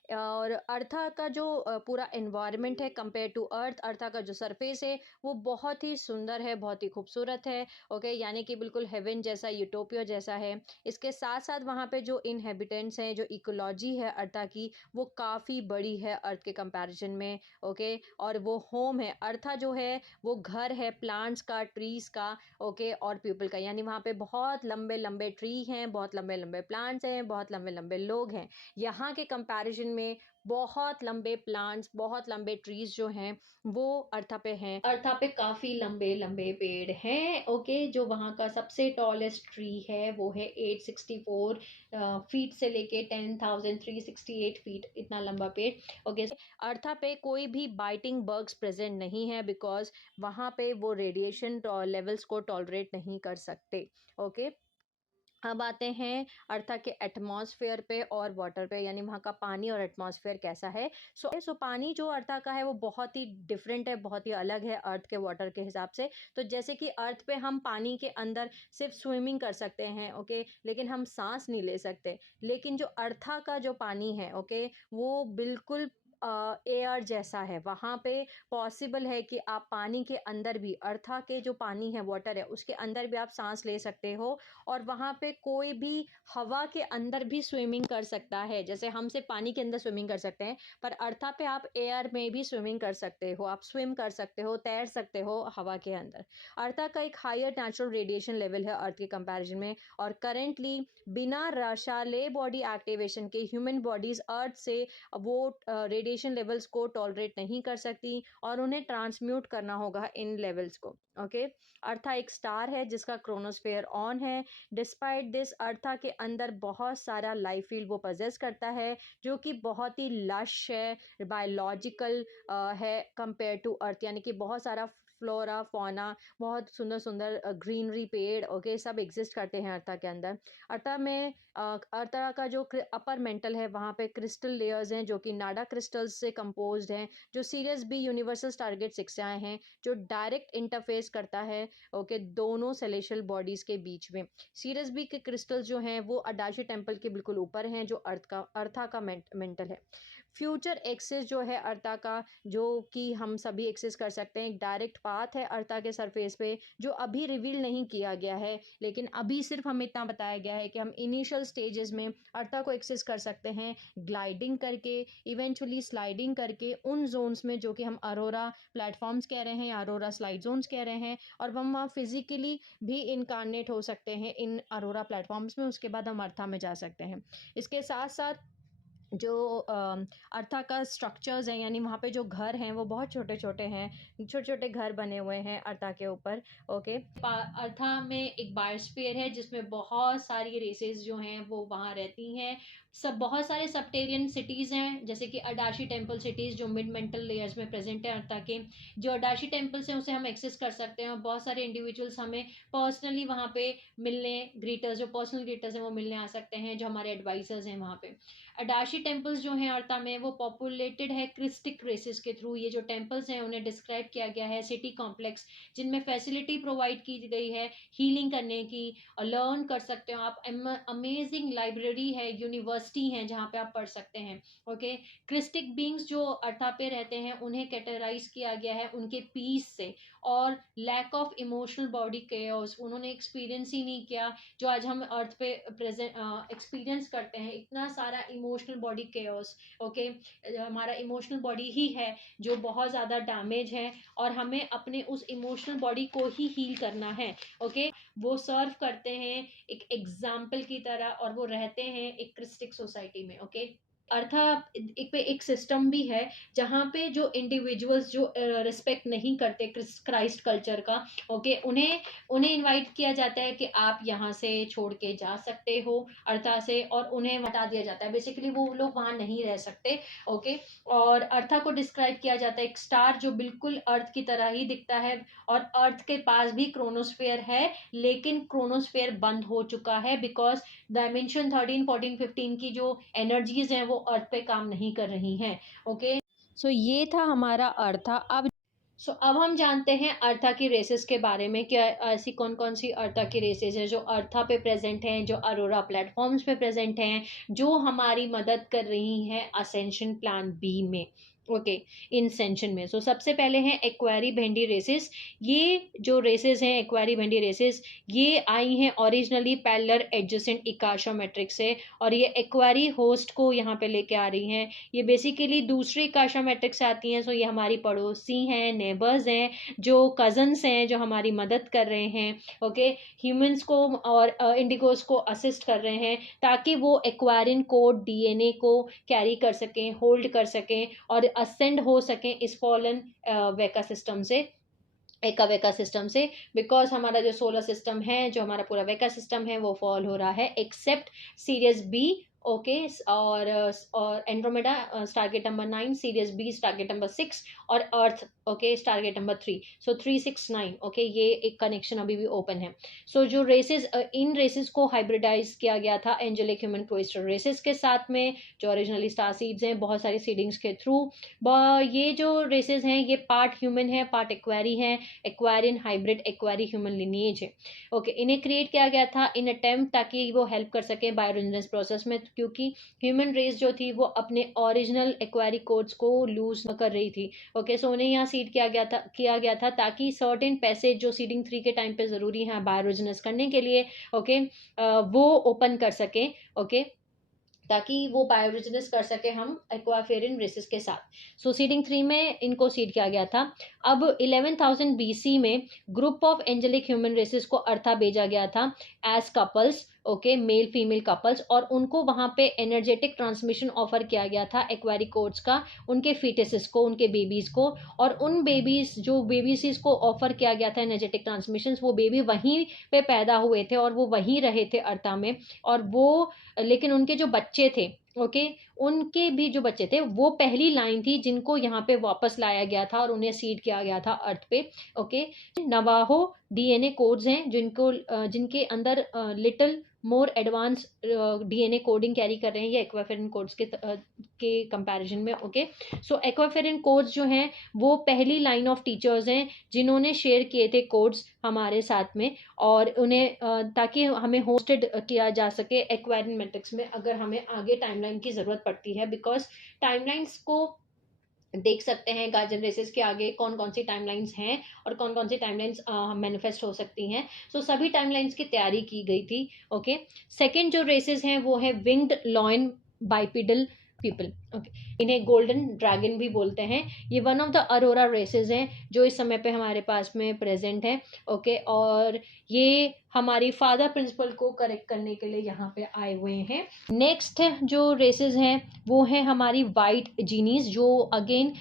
और अर्था का जो पूरा एनवायरनमेंट है कंपेयर टू अर्थ, अर्था का जो सरफेस है वो बहुत ही सुंदर है, बहुत ही खूबसूरत है। ओके, यानी कि बिल्कुल हेवन जैसा, यूटोपिया जैसा है। इसके साथ साथ वहाँ पे जो इनहेबिटेंट्स हैं, जो इकोलॉजी है अर्था की, वो काफ़ी बड़ी है अर्थ के कंपैरिजन में। ओके, और वो होम है, अर्था जो है वो घर है प्लांट्स का, ट्रीज़ का। ओके, और पीपल का, यानी वहाँ पे बहुत लंबे लंबे ट्री हैं, बहुत लंबे लंबे प्लांट्स हैं, बहुत लंबे लंबे लोग हैं। यहाँ के कंपैरिजन में बहुत लंबे प्लांट्स, बहुत लंबे ट्रीज जो हैं वो अर्था पे हैं। अर्था पे काफ़ी लंबे लंबे पेड़ हैं। ओके, जो वहाँ का सबसे टॉलेस्ट ट्री है वो है 864 फीट से लेके 10,368 फीट, इतना लंबा पेड़। ओके, अर्था पे कोई भी बाइटिंग बग्स प्रेजेंट नहीं है, बिकॉज वहाँ पे वो रेडिएशन लेवल्स को टॉलरेट नहीं कर सकते। ओके, अब आते हैं अर्था के एटमॉस्फेयर पे और वाटर पे, यानी वहाँ का पानी और एटमॉस्फेयर कैसा है। सो पानी जो अर्था का है वो बहुत ही डिफरेंट है, बहुत ही अलग है अर्थ के वाटर के हिसाब से। तो जैसे कि अर्थ पे हम पानी के अंदर सिर्फ स्विमिंग कर सकते हैं, ओके, लेकिन हम सांस नहीं ले सकते। लेकिन जो अर्था का जो पानी है, ओके, वो बिल्कुल एयर जैसा है। वहाँ पे पॉसिबल है कि आप पानी के अंदर भी, अर्था के जो पानी है, वाटर है, उसके अंदर भी आप सांस ले सकते हो। और वहाँ पे कोई भी हवा के अंदर भी स्विमिंग कर सकता है। जैसे हम सिर्फ पानी के अंदर स्विमिंग कर सकते हैं, पर अर्था पे आप एयर में भी स्विमिंग कर सकते हो, आप स्विम कर सकते हो, तैर सकते हो हवा के अंदर। अर्था का एक हायर नेचुरल रेडिएशन लेवल है अर्थ के कंपैरिजन में। और करेंटली बिना रसाले बॉडी एक्टिवेशन के ह्यूमन बॉडीज अर्थ से वो रेडिएशन लेवल्स को टॉलरेट नहीं कर सकती, और उन्हें ट्रांसम्यूट करना होगा इन लेवल्स को। ओके, अर्था एक स्टार है जिसका क्रोनोस्फेयर ऑन है। डिस्पाइट दिस अर्था के अंदर बहुत सारा लाइफ फील्ड वो पजेस करता है, जो कि बहुत ही लश है, बायोलॉजिकल है कंपेयर टू अर्थ। यानी कि बहुत सारा फ्लोरा फौना, बहुत सुंदर सुंदर ग्रीनरी, पेड़, ओके, सब एग्जिस्ट करते हैं अर्था के अंदर। अर्था में अर्था का जो अपर मेंटल है वहाँ पे क्रिस्टल लेयर्स हैं, जो कि नाडा क्रिस्टल्स से कंपोज्ड हैं, जो सीरियस बी यूनिवर्सल टारगेट 6 से आए हैं, जो डायरेक्ट इंटरफेस करता है, ओके, दोनों सेलेशियल बॉडीज के बीच में। सीरियस बी के क्रिस्टल जो हैं वो अडाशी टेम्पल के बिल्कुल ऊपर हैं, जो अर्था का मेंटल है। फ्यूचर एक्सिस जो है अर्था का, जो कि हम सभी एक्सेस कर सकते हैं, एक डायरेक्ट पाथ है अर्था के सरफेस पे, जो अभी रिवील नहीं किया गया है, लेकिन अभी सिर्फ हमें इतना बताया गया है कि हम इनिशियल स्टेजेस में अर्था को एक्सेस कर सकते हैं, ग्लाइडिंग करके, इवेंचुअली स्लाइडिंग करके उन जोन्स में जो कि हम अरोरा प्लेटफॉर्म्स कह रहे हैं या अरोरा स्लाइड जोन्स कह रहे हैं। और हम वहाँ फिजिकली भी इनकारनेट हो सकते हैं इन अरोरा प्लेटफॉर्म्स में, उसके बाद हम अर्था में जा सकते हैं। इसके साथ साथ जो अर्था का स्ट्रक्चर्स हैं, यानी वहाँ पे जो घर हैं वो बहुत छोटे छोटे हैं, छोटे छोटे घर बने हुए हैं अर्था के ऊपर। ओके, अर्था में एक बायोस्फीयर है जिसमें बहुत सारी रेसेस जो हैं वो वहाँ रहती हैं। सब बहुत सारे सबटेरियन सिटीज़ हैं, जैसे कि अडाशी टेम्पल सिटीज़ जो मिड मेंटल लेयर्स में प्रेजेंट है अर्था के। जो अडाशी टेम्पल्स हैं उसे हम एक्सेस कर सकते हैं, और बहुत सारे इंडिविजुअल्स हमें पर्सनली वहाँ पे मिलने, ग्रीटर्स जो पर्सनल ग्रीटर्स हैं वो मिलने आ सकते हैं, जो हमारे एडवाइजर्स हैं वहाँ पे। अडाशी टेम्पल्स जो हैं अर्ता में वो पॉपुलेटेड है क्रिस्टिक रेसेस के थ्रू। ये जो टेम्पल्स हैं उन्हें डिस्क्राइब किया गया है सिटी कॉम्प्लेक्स, जिनमें फैसिलिटी प्रोवाइड की गई है हीलिंग करने की, और लर्न कर सकते हो आप। अमेजिंग लाइब्रेरी है, यूनिवर्सिटी है जहाँ पे आप पढ़ सकते हैं। ओके, क्रिस्टिक बींग्स जो अर्था पे रहते हैं उन्हें कैटेगराइज किया गया है उनके पीस से, और lack of emotional body cares उन्होंने एक्सपीरियंस ही नहीं किया, जो आज हम अर्थ पे प्रेजेंट एक्सपीरियंस करते हैं, इतना सारा इमोशनल बॉडी केयर्स। ओके, हमारा इमोशनल बॉडी ही है जो बहुत ज़्यादा डैमेज है, और हमें अपने उस इमोशनल बॉडी को ही हील करना है। ओके, वो सर्व करते हैं एक एग्जाम्पल की तरह, और वो रहते हैं एक क्रिस्टिक सोसाइटी में। ओके, अर्थात एक सिस्टम भी है जहाँ पे जो इंडिविजुअल्स जो रिस्पेक्ट नहीं करते क्राइस्ट कल्चर का, ओके, उन्हें उन्हें इनवाइट किया जाता है कि आप यहाँ से छोड़ के जा सकते हो अर्था से, और उन्हें हटा दिया जाता है। बेसिकली वो लोग वहाँ नहीं रह सकते। ओके, और अर्था को डिस्क्राइब किया जाता है एक स्टार जो बिल्कुल अर्थ की तरह ही दिखता है, और अर्थ के पास भी क्रोनोस्फेयर है, लेकिन क्रोनोस्फेयर बंद हो चुका है बिकॉज डायमेंशन 13, 14, 15 की जो एनर्जीज हैं वो अर्थ पे काम नहीं कर रही हैं। ओके, सो ये था हमारा अर्था। अब हम जानते हैं अर्था की रेसेस के बारे में, क्या ऐसी कौन कौन सी अर्था की रेसेस है जो अर्था पे प्रेजेंट हैं, जो अरोरा प्लेटफॉर्म्स पे प्रेजेंट हैं, जो हमारी मदद कर रही हैं असेंशन प्लान बी में। ओके, इन सेंशन में। सबसे पहले हैं एक्वारी भेंडी रेसेस। ये जो रेसेस हैं एक्वारी भेंडी रेसेस, ये आई हैं ओरिजिनली पैरेलल एडजेसेंट इकार्शिया मैट्रिक्स से, और ये एक्वारी होस्ट को यहाँ पे लेके आ रही हैं। ये बेसिकली दूसरे इकार्शिया मैट्रिक्स से आती हैं, ये हमारी पड़ोसी हैं, नेबर्स हैं, जो कजन्स हैं, जो हमारी मदद कर रहे हैं। ओके, ह्यूमंस को और इंडिगोस को असिस्ट कर रहे हैं, ताकि वो एक्वायरिन कोड डीएनए को कैरी कर सकें, होल्ड कर सकें, और असेंड हो सकें इस फॉलन वेका सिस्टम से, एकावेका सिस्टम से। बिकॉज हमारा जो सोलर सिस्टम है, जो हमारा पूरा वेका सिस्टम है, वो फॉल हो रहा है एक्सेप्ट सीरियस बी। ओके, और Andromeda stargate number 9, Sirius B stargate number 6, और Earth okay stargate number 3। 369। Okay, ये एक कनेक्शन अभी भी ओपन है। जो रेसेस, इन रेसेस को हाइब्रिडाइज किया गया था एंजेलिक ह्यूमन क्वेस्टर रेसेस के साथ में, जो ओरिजिनली स्टार सीड्स हैं, बहुत सारी सीडिंग्स के थ्रू। ये जो रेसेस हैं ये पार्ट ह्यूमन है, पार्ट एक्वारी है, एक्वारिन हाइब्रिड एक्वारी ह्यूमन लिनिएज है। ओके, इन्हें क्रिएट किया गया था इन अटेम्प्ट ताकि वो हेल्प कर सके बायोरेजनेंस प्रोसेस में, क्योंकि ह्यूमन रेस जो थी वो अपने ओरिजिनल एक्वारी कोड्स को लूज कर रही थी। ओके, उन्हें यहाँ सीड किया गया था ताकि सर्टेन पैसेज जो सीडिंग 3 के टाइम पे जरूरी है बायोरेजनेंस करने के लिए, ओके, वो ओपन कर सके। ओके, ताकि वो बायोरिजनेस कर सके हम एक्वाफेरिन रेसिस के साथ। सीडिंग 3 में इनको सीड किया गया था। अब 11,000 BC में group of angelic human races को अर्था भेजा गया था as couples. Okay, male female couples, और उनको वहां पे एनर्जेटिक ट्रांसमिशन ऑफर किया गया था एक्वारी कोड्स का, उनके फीटसेस को, उनके बेबीज को, और उन बेबीज जो बेबीज को ऑफर किया गया था एनर्जेटिक ट्रांसमिशन, वो बेबी वहीं पे पैदा हुए थे और वो वहीं रहे थे अर्था में। और वो, लेकिन उनके जो बच्चे थे, ओके, उनके भी जो बच्चे थे वो पहली लाइन थी जिनको यहाँ पे वापस लाया गया था और उन्हें सीड किया गया था अर्थ पे। ओके, नवाहो डीएनए कोड्स हैं जिनके अंदर little more advance DNA coding carry कर रहे हैं ये एक्वाफेरिन कोड्स के कंपैरिजन में। ओके, एक्वाफेरिन कोड्स जो हैं वो पहली लाइन ऑफ टीचर्स हैं जिन्होंने शेयर किए थे कोड्स हमारे साथ में, और उन्हें ताकि हमें होस्टेड किया जा सके एक्वायरिन मैट्रिक्स में अगर हमें आगे टाइमलाइन की ज़रूरत पड़ती है। बिकॉज टाइमलाइंस को देख सकते हैं गार्जियन रेसेस के आगे कौन कौन सी टाइमलाइंस हैं और कौन कौन सी टाइमलाइंस मैनिफेस्ट हो सकती हैं। सभी टाइमलाइंस की तैयारी की गई थी। ओके, सेकंड जो रेसेस हैं वो है winged lion bipedal people. Okay, इन्हें गोल्डन ड्रैगन भी बोलते हैं। ये one of the aurora races हैं जो इस समय पे हमारे पास में प्रेजेंट है। ओके, और ये हमारी फादर प्रिंसिपल को करेक्ट करने के लिए यहाँ पे आए हुए हैं। नेक्स्ट जो रेसेस हैं वो है हमारी वाइट जीनीज, जो अगेन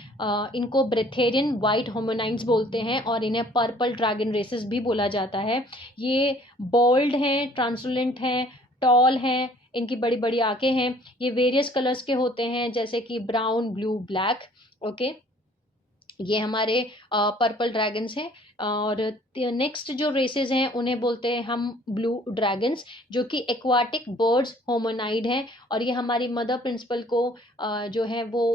इनको ब्रेथेरियन वाइट होमोनाइड्स बोलते हैं और इन्हें पर्पल ड्रैगन रेसेस भी बोला जाता है। ये बोल्ड हैं, ट्रांसलूसेंट हैं, टॉल हैं, इनकी बड़ी बड़ी आंखें हैं। ये वेरियस कलर्स के होते हैं जैसे कि ब्राउन, ब्लू, ब्लैक। ओके, ये हमारे पर्पल ड्रैगन्स हैं। और नेक्स्ट जो रेसेस हैं उन्हें बोलते हैं हम ब्लू ड्रैगन्स, जो कि एक्वाटिक बर्ड्स होमोनाइड हैं। और ये हमारी मदर प्रिंसिपल को जो है वो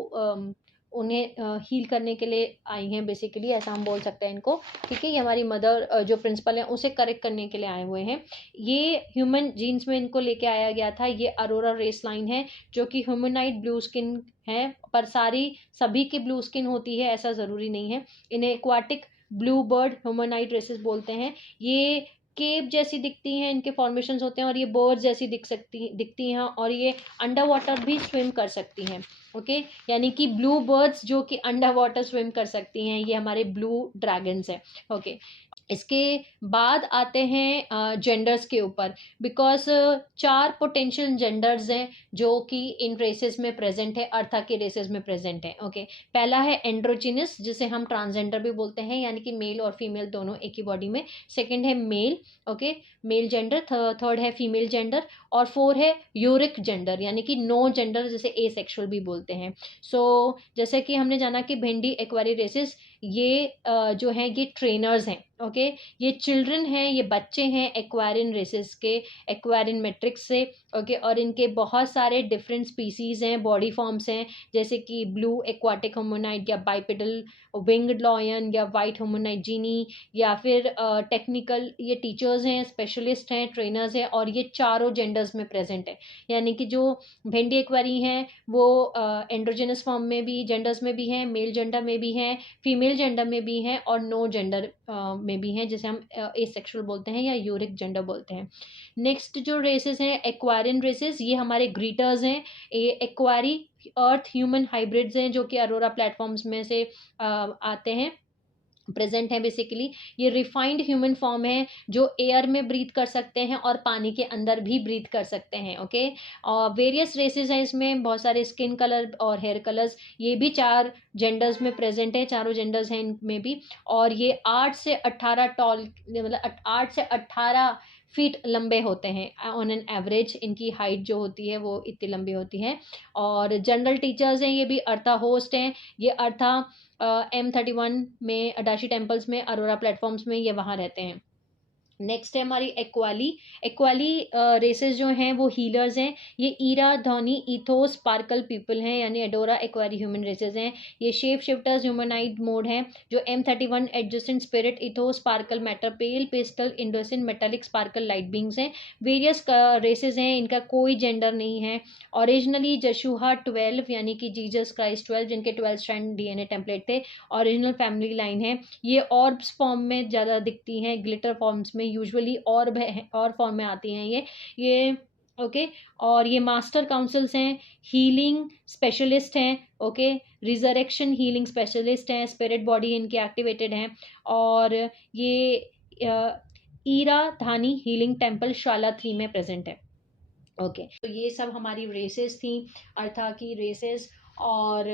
उन्हें हील करने के लिए आई हैं, बेसिकली ऐसा हम बोल सकते हैं इनको। ठीक है, ये हमारी मदर जो प्रिंसिपल है उसे करेक्ट करने के लिए आए हुए हैं। ये ह्यूमन जीन्स में इनको लेके आया गया था। ये अरोरा रेस लाइन है जो कि ह्यूमनाइड ब्लू स्किन है, पर सभी की ब्लू स्किन होती है ऐसा ज़रूरी नहीं है। इन्हें aquatic blue bird humanoid races बोलते हैं। ये केप जैसी दिखती हैं, इनके फॉर्मेशंस होते हैं, और ये बर्ड जैसी दिखती हैं, और ये अंडर वाटर भी स्विम कर सकती हैं। ओके, यानी कि ब्लू बर्ड्स जो कि अंडर वाटर स्विम कर सकती हैं, ये हमारे ब्लू ड्रैगन्स हैं। ओके, इसके बाद आते हैं जेंडर्स के ऊपर, बिकॉज 4 पोटेंशियल जेंडर्स हैं जो कि इन रेसेस में प्रेजेंट है, अर्था के रेसेस में प्रेजेंट है। ओके, पहला है एंड्रोजिनस, जिसे हम ट्रांसजेंडर भी बोलते हैं, यानी कि मेल और फीमेल दोनों एक ही बॉडी में। सेकंड है male, okay, male gender. Third है फीमेल जेंडर, और 4 है यूरिक जेंडर, यानी कि नो जेंडर, जिसे एसेक्सुअल भी बोलते हैं। सो जैसे कि हमने जाना कि भिंडी एक्वारी रेसेस, ये जो है ये ट्रेनर्स हैं। ओके, ये चिल्ड्रन हैं, ये बच्चे हैं एक्वारिन रेसेस के, एक्वारिन मैट्रिक्स से। ओके, और इनके बहुत सारे डिफरेंट स्पीसीज हैं, बॉडी फॉर्म्स हैं, जैसे कि ब्लू एक्वाटिक होमोनाइड, या बाइपेडल विंग्ड लॉयन, या वाइट होमोनाइड जीनी, या फिर टेक्निकल ये टीचर्स हैं, स्पेशलिस्ट हैं, ट्रेनर्स हैं, और ये चारों जेंडर्स में प्रेजेंट है। यानी कि जो भिंडी एक्वारी हैं वो एंड्रोजेनस फॉर्म में भी, जेंडर्स में भी हैं, मेल जेंडर में भी हैं, फीमेल जेंडर में भी हैं, और नो जेंडर में भी हैं, जिसे हम एसेक्सुअल बोलते हैं या यूरिक जेंडर बोलते हैं। नेक्स्ट जो रेसेस हैं एक्वारिन रेसेस, ये हमारे ग्रीटर्स हैं। ये एक्वारी अर्थ ह्यूमन हाइब्रिड्स हैं जो कि अरोरा प्लेटफॉर्म्स में से आते हैं, प्रेजेंट है। बेसिकली ये रिफाइंड ह्यूमन फॉर्म है जो एयर में ब्रीथ कर सकते हैं और पानी के अंदर भी ब्रीथ कर सकते हैं। ओके, और वेरियस रेसेस हैं इसमें, बहुत सारे स्किन कलर और हेयर कलर्स, ये भी 4 जेंडर्स में प्रेजेंट है, चारों जेंडर्स हैं इनमें भी। और ये 8 से 18 टॉल, मतलब 8 से 18 फीट लंबे होते हैं ऑन एन एवरेज, इनकी हाइट जो होती है वो इतनी लंबी होती है। और जनरल टीचर्स हैं, ये भी अर्था होस्ट हैं। ये अर्था M31 में, अडाशी टेम्पल्स में, अरोरा प्लेटफॉर्म्स में, ये वहाँ रहते हैं। नेक्स्ट है हमारी एक्वाली। एक्वाली रेसेस जो हैं वो हीलर्स हैं। ये ईरा, धोनी, इथोस, स्पार्कल पीपल हैं, यानी एडोरा एक्वारी ह्यूमन रेसेस हैं। ये शेप शिफ्टर्स ह्यूमनाइड मोड हैं, जो M31 adjutant spirit, ethos, sparkle matter, pale pastel, इंडोसिन, मेटालिक, स्पार्कल लाइट बींग्स हैं। वेरियस रेसेस हैं, इनका कोई जेंडर नहीं है। ओरिजिनली जशुहा 12, यानी कि जीसस क्राइस्ट 12, जिनके 12 स्ट्रैंड DNA टेम्पलेट थे, ओरिजिनल फैमिली लाइन है। ये ऑर्ब्स फॉर्म में ज़्यादा दिखती हैं, ग्लिटर फॉर्म्स में यूजुअली, और फॉर्म में आती हैं ये ओके। और ये मास्टर काउंसिल्स हैं, हीलिंग स्पेशलिस्ट हैं। ओके, रिजरेक्शन हीलिंग स्पेशलिस्ट हैं, स्पिरिट बॉडी इनकी एक्टिवेटेड हैं। और ये ईरा धानी हीलिंग टेम्पल शाला 3 में प्रेजेंट है। ओके, तो ये सब हमारी रेसेस थी, अर्था की रेसेस। और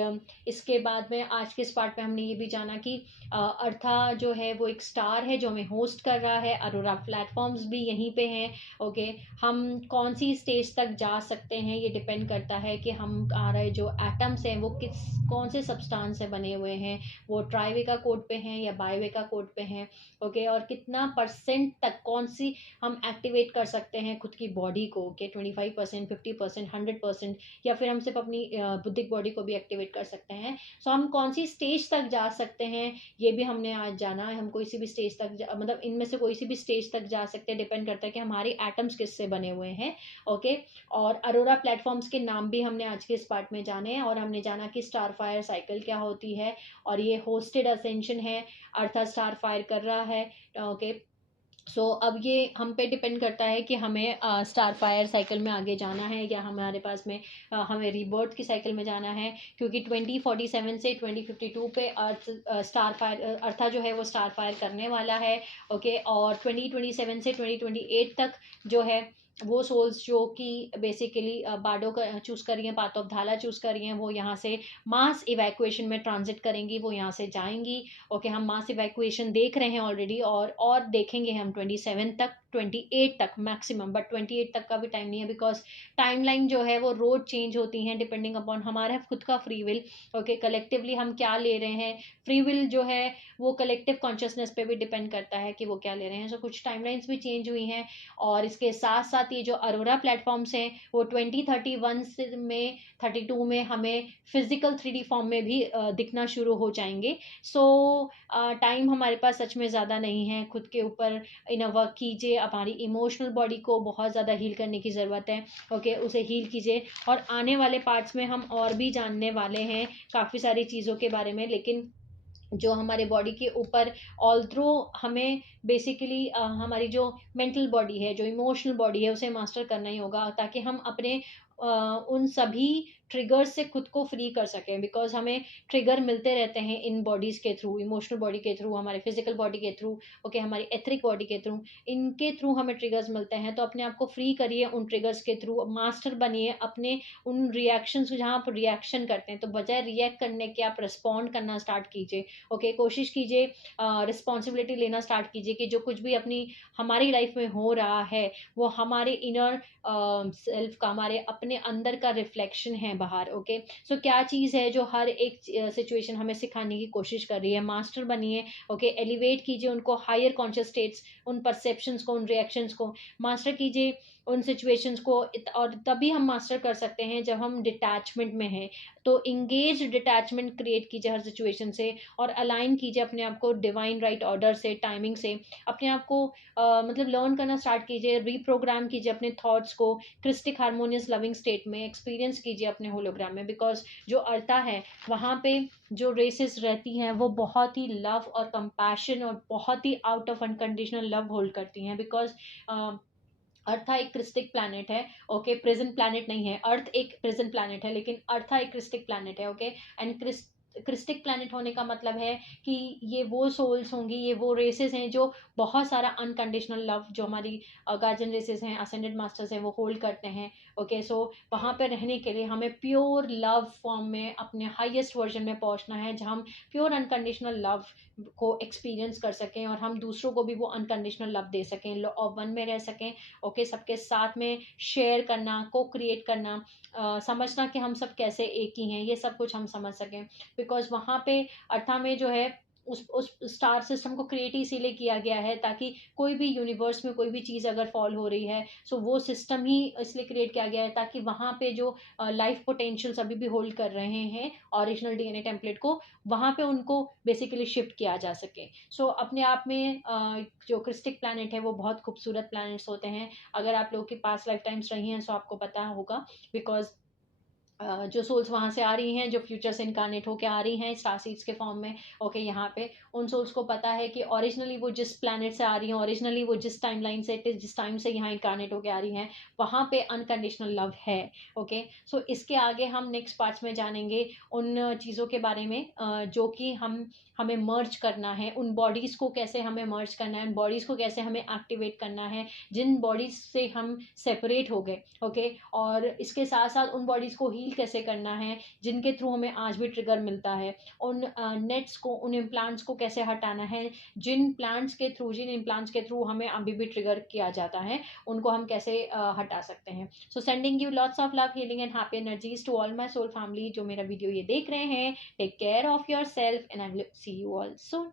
इसके बाद में आज के इस पार्ट में हमने ये भी जाना कि अर्था जो है वो एक स्टार है जो हमें होस्ट कर रहा है, अरोरा प्लेटफॉर्म्स भी यहीं पे हैं। ओके, हम कौन सी स्टेज तक जा सकते हैं ये डिपेंड करता है कि हमारे जो एटम्स हैं वो कौन से सब्सटेंस से बने हुए हैं, वो ट्राइवेका कोड पे हैं या बाइवेका कोड पे हैं। ओके, और कितना % तक कौन सी हम एक्टिवेट कर सकते हैं खुद की बॉडी को, कि 25%, 50%, 100%, या फिर हम सिर्फ अपनी बुद्धिक बॉडी को भी एक्टिवेट कर सकते हैं। सो हम कौन सी स्टेज तक जा सकते हैं ये भी हमने आज जाना है। हम कोई सी भी स्टेज तक मतलब इनमें से कोई सी भी स्टेज तक जा सकते हैं, डिपेंड करता है कि हमारे एटम्स किससे बने हुए हैं। ओके, और अरोरा प्लेटफॉर्म्स के नाम भी हमने आज के इस पार्ट में जाने हैं, और हमने जाना कि स्टार फायर साइकिल क्या होती है, और ये होस्टेड असेंशन है, अर्थात स्टार फायर कर रहा है। ओके, अब ये हम पे डिपेंड करता है कि हमें स्टार फायर साइकिल में आगे जाना है या हमारे पास में हमें रीबर्थ की साइकिल में जाना है, क्योंकि 2047 से 2052 पे अर्थ स्टार फायर अर्था जो है वो स्टार फायर करने वाला है। ओके, और 2027 से 2028 तक जो है वो सोल्स जो कि बेसिकली बाडो का चूज़ कर रही हैं, पाथ ऑफ धाला चूज़ कर रही हैं, वो यहाँ से मास इवैक्यूएशन में ट्रांजिट करेंगी, वो यहाँ से जाएंगी। ओके, हम मास इवैक्यूएशन देख रहे हैं ऑलरेडी, और देखेंगे हम 27 तक, 28 तक मैक्सिमम, बट 28 तक का भी टाइम नहीं है, बिकॉज टाइमलाइन जो है वो रोज चेंज होती हैं डिपेंडिंग अपॉन हमारा खुद का फ्री विल। ओके, कलेक्टिवली हम क्या ले रहे हैं, फ्री विल जो है वो कलेक्टिव कॉन्शियसनेस पे भी डिपेंड करता है कि वो क्या ले रहे हैं। कुछ टाइमलाइंस भी चेंज हुई हैं, और इसके साथ साथ ये जो अरोरा प्लेटफॉर्म्स हैं वो 2031 में 32 में हमें फिजिकल 3D फॉर्म में भी दिखना शुरू हो जाएंगे। टाइम हमारे पास सच में ज़्यादा नहीं है, खुद के ऊपर इन वर्क कीजिए, हमारी इमोशनल बॉडी को बहुत ज़्यादा हील करने की ज़रूरत है। ओके, उसे हील कीजिए, और आने वाले पार्ट्स में हम और भी जानने वाले हैं काफ़ी सारी चीज़ों के बारे में। लेकिन जो हमारे बॉडी के ऊपर, ऑल्थ्रो हमें बेसिकली हमारी जो मेंटल बॉडी है, जो इमोशनल बॉडी है, उसे मास्टर करना ही होगा, ताकि हम अपने उन सभी ट्रिगर्स से खुद को फ्री कर सकें, बिकॉज हमें ट्रिगर मिलते रहते हैं इन बॉडीज़ के थ्रू, इमोशनल बॉडी के थ्रू, हमारे फिजिकल बॉडी के थ्रू, ओके, हमारी एथरिक बॉडी के थ्रू, इनके थ्रू हमें ट्रिगर्स मिलते हैं। तो अपने आप को फ्री करिए उन ट्रिगर्स के थ्रू, मास्टर बनिए अपने उन रिएक्शंस, जहाँ आप रिएक्शन करते हैं तो बजाय रिएक्ट करने के आप रिस्पॉन्ड करना स्टार्ट कीजिए। ओके, कोशिश कीजिए, रिस्पॉन्सिबिलिटी लेना स्टार्ट कीजिए कि जो कुछ भी अपनी हमारी लाइफ में हो रहा है वो हमारे इनर सेल्फ का, हमारे अपने अंदर का रिफ्लेक्शन है बाहर। ओके, क्या चीज़ है जो हर एक सिचुएशन हमें सिखाने की कोशिश कर रही है, मास्टर बनिए। ओके, एलिवेट कीजिए उनको, हायर कॉन्शियस स्टेट्स, उन परसेप्शंस को, उन रिएक्शंस को मास्टर कीजिए, उन सिचुएशंस को। और तभी हम मास्टर कर सकते हैं जब हम डिटैचमेंट में हैं। तो इंगेज डिटैचमेंट क्रिएट कीजिए हर सिचुएशन से, और अलाइन कीजिए अपने आप को डिवाइन राइट ऑर्डर से, टाइमिंग से, अपने आप को मतलब लर्न करना स्टार्ट कीजिए, रीप्रोग्राम कीजिए अपने थॉट्स को क्रिस्टिक हार्मोनियस लविंग स्टेट में, एक्सपीरियंस कीजिए अपने होलोग्राम में। बिकॉज जो अर्था है वहाँ पे जो रेसेस रहती हैं वो बहुत ही लव और कंपैशन और बहुत ही out of unconditional love hold करती हैं। बिकॉज अर्था एक क्रिस्टिक प्लैनेट है। ओके, प्रेजेंट प्लैनेट नहीं है, अर्थ एक प्रेजेंट प्लैनेट है, लेकिन अर्था एक क्रिस्टिक प्लैनेट है। ओके, एंड क्रिस्टिक प्लैनेट होने का मतलब है कि ये वो सोल्स होंगी, ये वो रेसेस हैं जो बहुत सारा अनकंडीशनल लव, जो हमारी गार्जियन रेसेस हैं, असेंडेड मास्टर्स हैं, वो होल्ड करते हैं। ओके, वहाँ पे रहने के लिए हमें प्योर लव फॉर्म में अपने हाईएस्ट वर्जन में पहुँचना है, जहाँ हम प्योर अनकंडीशनल लव को एक्सपीरियंस कर सकें, और हम दूसरों को भी वो अनकंडीशनल लव दे सकें, लॉ ऑफ वन में रह सकें। ओके, सबके साथ में शेयर करना, को क्रिएट करना, समझना कि हम सब कैसे एक ही हैं, ये सब कुछ हम समझ सकें। बिकॉज वहाँ पे अर्था में जो है उस स्टार सिस्टम को क्रिएट ही इसीलिए किया गया है, ताकि कोई भी यूनिवर्स में कोई भी चीज़ अगर फॉल हो रही है, वो सिस्टम ही इसलिए क्रिएट किया गया है ताकि वहाँ पे जो लाइफ पोटेंशियल्स अभी भी होल्ड कर रहे हैं ओरिजिनल डीएनए टेम्पलेट को, वहाँ पे उनको बेसिकली शिफ्ट किया जा सके। अपने आप में जो क्रिस्टिक प्लैनेट है वो बहुत खूबसूरत प्लैनेट्स होते हैं। अगर आप लोगों के पास लाइफ टाइम्स रही हैं तो आपको पता होगा, बिकॉज जो सोल्स वहाँ से आ रही हैं, जो फ्यूचर से इनकारनेट होकर आ रही हैं स्टार सीड्स के फॉर्म में, ओके, यहाँ पे उन सोल्स को पता है कि ओरिजिनली वो जिस प्लैनेट से आ रही हैं, ओरिजिनली वो जिस टाइम लाइन से, जिस टाइम से यहाँ इनकारनेट होकर आ रही हैं, वहाँ पे अनकंडीशनल लव है। ओके, इसके आगे हम नेक्स्ट पार्ट्स में जानेंगे उन चीज़ों के बारे में जो कि हमें मर्ज करना है, उन बॉडीज़ को कैसे हमें मर्ज करना है, उन बॉडीज़ को कैसे हमें एक्टिवेट करना है जिन बॉडीज़ से हम सेपरेट हो गए। ओके, और इसके साथ साथ उन बॉडीज़ को हील कैसे करना है जिनके थ्रू हमें आज भी ट्रिगर मिलता है, उन नेट्स को, उन इम्प्लांट्स को कैसे हटाना है, जिन इम्प्लांट्स के थ्रू हमें अभी भी ट्रिगर किया जाता है, उनको हम कैसे हटा सकते हैं। Sending you lots of love, healing and happy energies to all my soul family जो मेरा वीडियो ये देख रहे हैं। Take care of yourself and I will see you all soon.